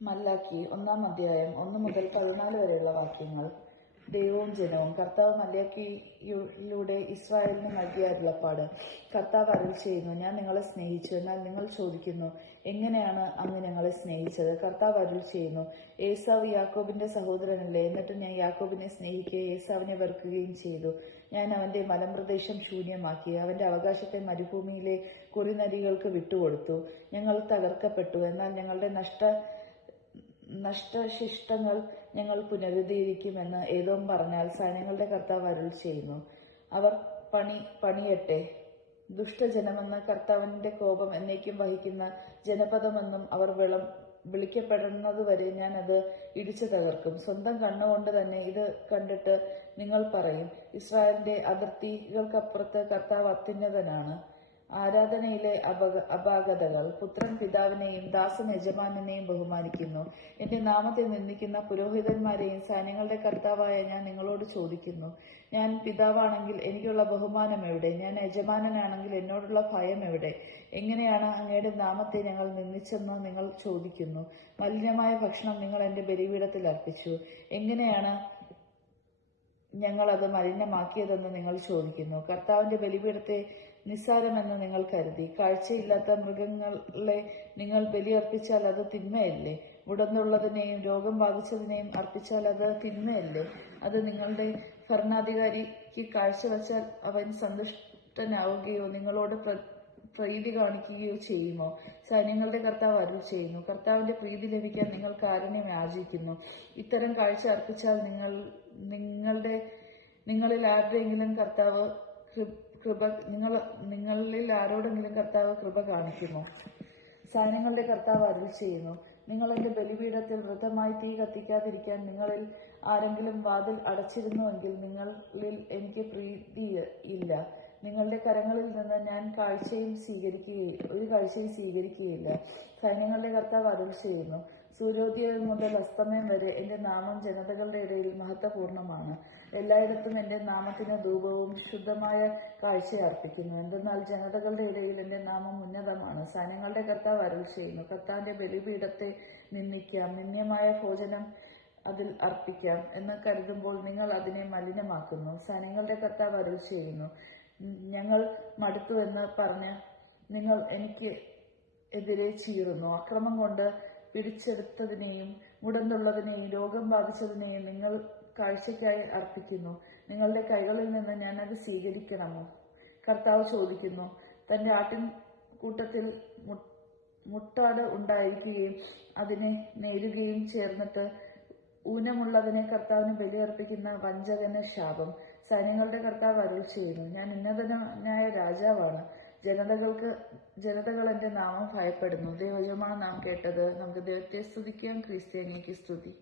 മല്ലാക്കി 1-ാം അധ്യായം 1 മുതൽ 14 വരെയുള്ള വാക്യങ്ങൾ. ദൈവവും ജനവും. കർത്താവ് മല്ലാക്കിയിലൂടെ ഇസ്രായേലിന് നൽകിയ അരുളപ്പാട്. കർത്താവ് അരുളിച്ചെയ്യുന്നു, ഞാൻ നിങ്ങളെ സ്നേഹിച്ചു. എന്നാൽ നിങ്ങൾ ചോദിക്കുന്നു, എങ്ങനെയാണ് അങ്ങ് ഞങ്ങളെ സ്നേഹിച്ചത്? കർത്താവ് അരുളിച്ചെയ്യുന്നു, ഏസാവ് യാക്കോബിന്റെ സഹോദരനല്ലേ? എന്നിട്ട് ഞാൻ യാക്കോബിനെ സ്നേഹിക്കുകയും ഏസാവിനെ വെറുക്കുകയും ചെയ്തു. ഞാൻ അവന്റെ മലമ്പ്രദേശം ശൂന്യമാക്കി, അവന്റെ അവകാശത്തെ മരുഭൂമിയിലെ കുറിനരികൾക്ക് വിട്ടുകൊടുത്തു. ഞങ്ങൾ തകർക്കപ്പെട്ടു, എന്നാൽ ഞങ്ങളുടെ നഷ്ടശിഷ്ടങ്ങൾ ഞങ്ങൾ പുനരുദ്ധരിക്കുമെന്ന് ഏദോം പറഞ്ഞാൽ സൈന്യങ്ങളുടെ കർത്താവ് അരുളിച്ചെയ്യുന്നു. അവർ പണിയട്ടെ. ദുഷ്ടജനമെന്ന് കർത്താവിന്റെ കോപം എന്നേക്കും വഹിക്കുന്ന ജനപദമെന്നും അവർ വിളിക്കപ്പെടുന്നതുവരെ ഞാൻ അത് ഇടിച്ചു തകർക്കും. സ്വന്തം കണ്ണുകൊണ്ട് തന്നെ ഇത് കണ്ടിട്ട് നിങ്ങൾ പറയും, ഇസ്രായേലിന്റെ അതിർത്തികൾക്കപ്പുറത്ത് കർത്താവ് അത്യുന്നതനാണ്. ആരാധനയിലെ അപാകതകൾ. പുത്രൻ പിതാവിനെയും ദാസൻ യജമാനനെയും ബഹുമാനിക്കുന്നു. എന്റെ നാമത്തെ നിന്ദിക്കുന്ന പുരോഹിതന്മാരെയും സൈന്യങ്ങളുടെ കർത്താവായ ഞാൻ നിങ്ങളോട് ചോദിക്കുന്നു, ഞാൻ പിതാവാണെങ്കിൽ എനിക്കുള്ള ബഹുമാനം എവിടെ? ഞാൻ യജമാനനാണെങ്കിൽ എന്നോടുള്ള ഭയം എവിടെ? എങ്ങനെയാണ് അങ്ങയുടെ നാമത്തെ ഞങ്ങൾ നിന്ദിച്ചെന്ന് നിങ്ങൾ ചോദിക്കുന്നു. മലിനമായ ഭക്ഷണം നിങ്ങൾ എന്റെ ബലിപീഠത്തിൽ അർപ്പിച്ചു. എങ്ങനെയാണ് ഞങ്ങൾ അത് മലിനമാക്കിയതെന്ന് നിങ്ങൾ ചോദിക്കുന്നു. കർത്താവിന്റെ ബലിപീഠത്തെ നിസ്സാരമെന്ന് നിങ്ങൾ കരുതി. കാഴ്ചയില്ലാത്ത മൃഗങ്ങളെ നിങ്ങൾ ബലിയർപ്പിച്ചാൽ അത് തിന്മയല്ലേ? മുടന്തുള്ളതിനെയും രോഗം ബാധിച്ചതിനെയും അർപ്പിച്ചാൽ അത് തിന്മയല്ലേ? അത് നിങ്ങളുടെ ഭരണാധികാരിക്ക് കാഴ്ചവെച്ചാൽ അവൻ സന്തുഷ്ടനാവുകയോ നിങ്ങളോട് പ്രീതി കാണിക്കുകയോ ചെയ്യുമോ? സൈന്യങ്ങളുടെ കർത്താവ് അരുളിച്ചെയ്യുന്നു, കർത്താവിന്റെ പ്രീതി ലഭിക്കാൻ നിങ്ങൾ കാരുണ്യം യാചിക്കുന്നു. ഇത്തരം കാഴ്ച അർപ്പിച്ചാൽ നിങ്ങളിൽ ആരോടെങ്കിലും കർത്താവ് കൃപ കാണിക്കുമോ? സൈന്യങ്ങളുടെ കർത്താവ് അരുളിച്ചെയ്യുന്നു, നിങ്ങൾ എന്റെ ബലിപീഠത്തിൽ വൃഥമായി തീ കത്തിക്കാതിരിക്കാൻ നിങ്ങളിൽ ആരെങ്കിലും വാതിൽ അടച്ചിരുന്നുവെങ്കിൽ നിങ്ങളിൽ എനിക്ക് പ്രീതിയില്ല. നിങ്ങളുടെ കരങ്ങളിൽ നിന്ന് ഞാൻ ഒരു കാഴ്ചയും സ്വീകരിക്കുകയില്ല. സൈന്യങ്ങളുടെ കർത്താവ് അരുളിച്ചെയ്യുന്നു, സൂര്യോദയം മുതൽ അസ്തമയം വരെ എന്റെ നാമം ജനതകളുടെ ഇടയിൽ മഹത്വപൂർണ്ണമാണ്. എല്ലായിടത്തും എന്റെ നാമത്തിന് ധൂപവും ശുദ്ധമായ കാഴ്ച അർപ്പിക്കുന്നു. എന്തെന്നാൽ ജനതകളുടെ ഇടയിൽ എന്റെ നാമം ഉന്നതമാണ്. സൈന്യങ്ങളുടെ കർത്താവ് അരുളിച്ചെയ്യുന്നു, കർത്താവിന്റെ ബലിപീഠത്തെ നിന്ദിക്കാം, നിന്ദ്യമായ ഭോജനം അതിൽ അർപ്പിക്കാം എന്ന് കരുതുമ്പോൾ നിങ്ങൾ അതിനെ മലിനമാക്കുന്നു. സൈന്യങ്ങളുടെ കർത്താവ് അരുളിച്ചെയ്യുന്നു, ഞങ്ങൾ മടുത്തുവെന്ന് പറഞ്ഞ് നിങ്ങൾ എനിക്ക് എതിരെ ചീറുന്നു. അക്രമം കൊണ്ട് പിടിച്ചെടുത്തതിനെയും മുടന്തുള്ളതിനെയും രോഗം ബാധിച്ചതിനെയും നിങ്ങൾ കാഴ്ചയ്ക്കായി അർപ്പിക്കുന്നു. നിങ്ങളുടെ കൈകളിൽ നിന്ന് ഞാൻ അത് സ്വീകരിക്കണമോ? കർത്താവ് ചോദിക്കുന്നു. തന്റെ ആട്ടിൻകൂട്ടത്തിൽ മുട്ടാട് ഉണ്ടായിരിക്കുകയും അതിനെ നേരുകയും ചേർന്നിട്ട് ഊനമുള്ളതിനെ കർത്താവിന് ബലിയർപ്പിക്കുന്ന വഞ്ചകന് ശാപം. സൈന്യങ്ങളുടെ കർത്താവ് അരുളിച്ചെയ്യുന്നു, ഞാൻ ഉന്നതനായ രാജാവാണ്. ജനതകൾ എന്റെ നാമം ഭയപ്പെടുന്നു. ദൈവജനമാണ് നാം കേട്ടത്. നമുക്ക് ദൈവത്തെ സ്തുതിക്കാം. ക്രിസ്ത്യാനിക്ക് സ്തുതി.